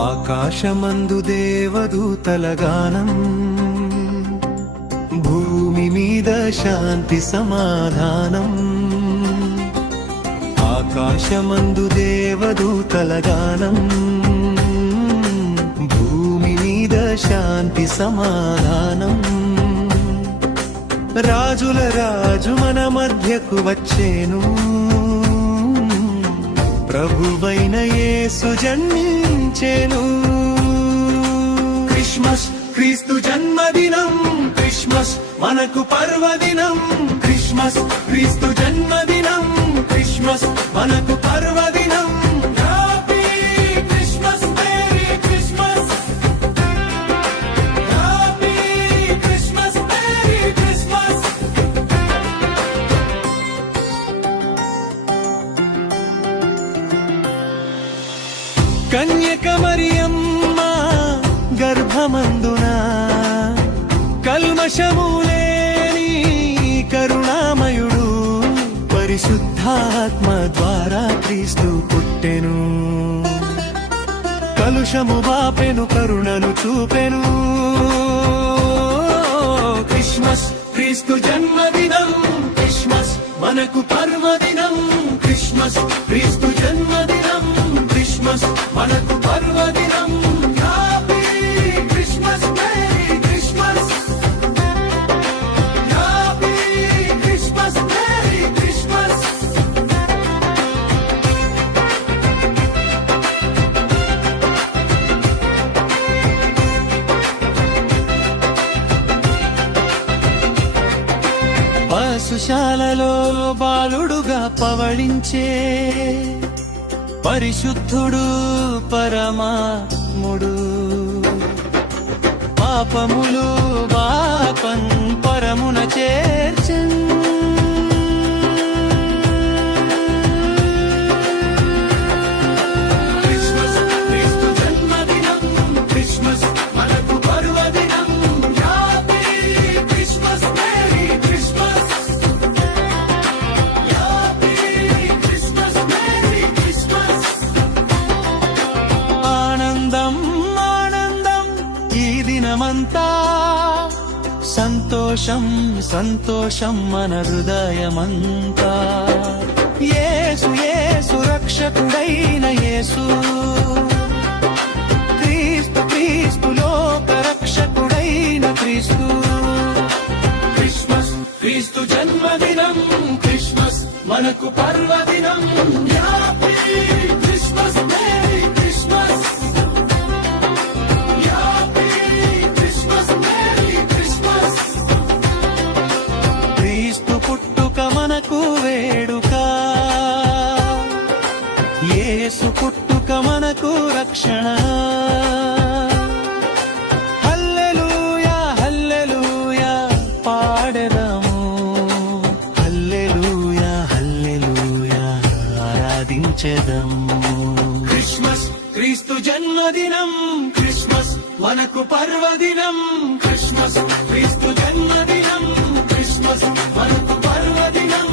ఆకాశమందు దేవదూతల గానం, భూమి మీద శాంతి సమాధానం. ఆకాశమందు దేవదూతల గానం, భూమి మీద శాంతి సమాధానం. రాజుల రాజు మన మధ్యకు వచ్చేను, ప్రభువైన యేసు జన్మించెను. క్రిస్మస్ క్రీస్తు జన్మదినం, క్రిస్మస్ మనకు పర్వదినం. క్రిస్మస్ క్రీస్తు జన్మదినం, క్రిస్మస్ మనకు పర్వదినం. Happy Christmas, merry Christmas. Happy Christmas, merry Christmas. కన్యక మరియమ్మ గర్భమందున కల్మషము లేని కరుణామయుడు, పరిశుద్ధాత్మ ద్వారా క్రీస్తు పుట్టెను. కలుషము బాపెను, కరుణను చూపెను. క్రిస్మస్ క్రీస్తు జన్మదినం, క్రిస్మస్ మనకు పర్వదినం. క్రిస్మస్ క్రీస్తు జన్మదినం, క్రిస్మస్ మనకు పర్వదినం. Happy Christmas, merry Christmas. Happy Christmas, merry Christmas. పశుశాలలో బాలుడుగా పవళించే పరిశుద్ధుడు పరమాత్ముడు, పాపములు బాపన్ పరమున చేర్చన్. క్రిస్మస్ క్రీస్తు జన్మదినం, క్రిస్మస్ మనకు పర్వదినం. Happy Christmas, merry Christmas. Happy Christmas, merry Christmas. ఆనందం ఆనందం ఈ దినమంతా, సంతోషం సంతోషం మన హృదయమంతా. యేసు యేసు రక్షకుడైన యేసు, క్రీస్తు క్రీస్తు లోక రక్షకుడైన క్రీస్తు. క్రిస్మస్ క్రీస్తు జన్మదినం, క్రిస్మస్ మనకు పర్వదినం. Happy Christmas, merry Christmas. Happy Christmas, merry Christmas. క్రీస్తు పుట్టుక మనకు వేడుక, యేసు పుట్టుక మనకు రక్షణ. హల్లెలూయా హల్లెలూయా పాడెదము, హల్లెలూయా హల్లెలూయా ఆరాధించెదము. క్రిస్మస్ క్రీస్తు జన్మదినం, క్రిస్మస్ మనకు పర్వదినం. క్రిస్మస్ క్రీస్తు జన్మదినం, క్రిస్మస్ మనకు పర్వదినం.